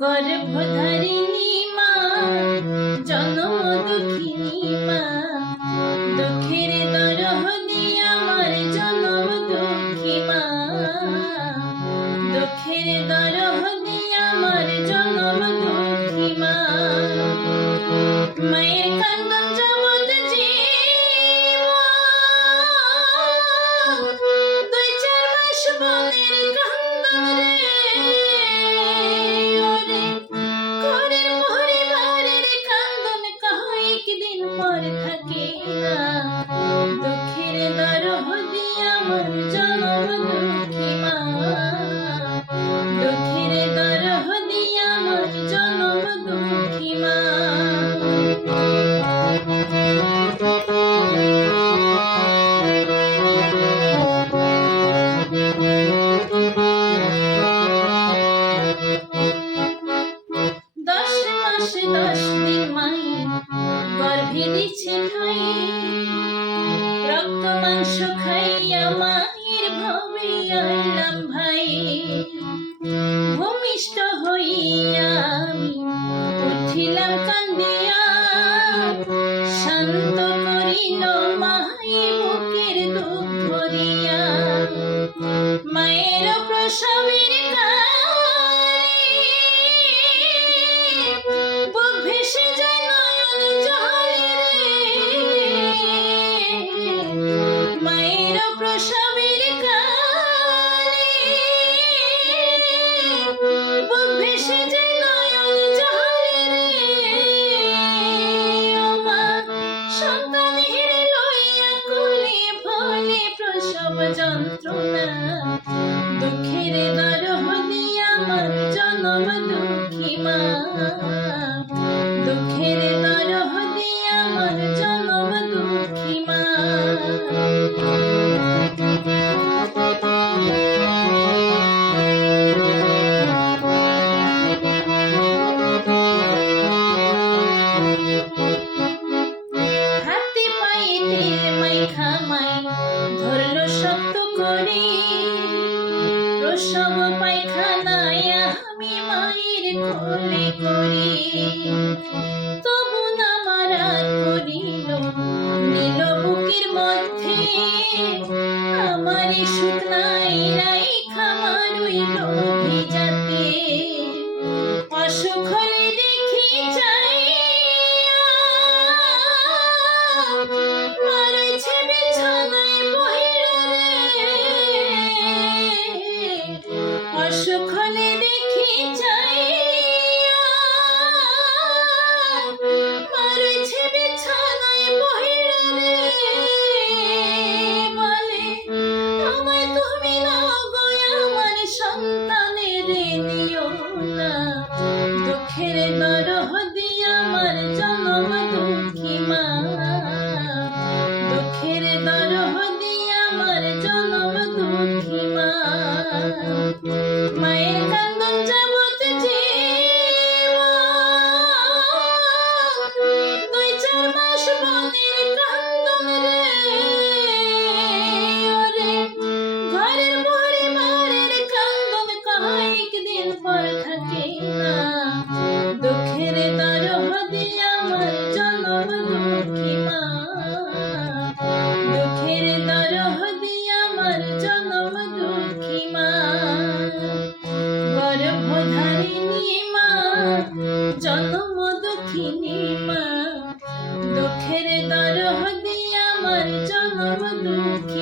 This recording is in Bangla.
गर्भधरि রক্ত মাংস খাইয়া মায়ের ভবে আইলাম ভাই। সব যন্ত্রণা দুঃখের নরহ দিয়া আমার জনম দুঃখী মা দুঃখের করে। প্রসব পায়খানায় আমি মায়ের কোলে করি। তবু নামারা করিল, নীল বুকের মধ্যে আমার সুখ রাই ধারিণী মা জন্ম দুঃখিনী মা দুঃখের দরহ দিয়া আমার জন্ম দুঃখী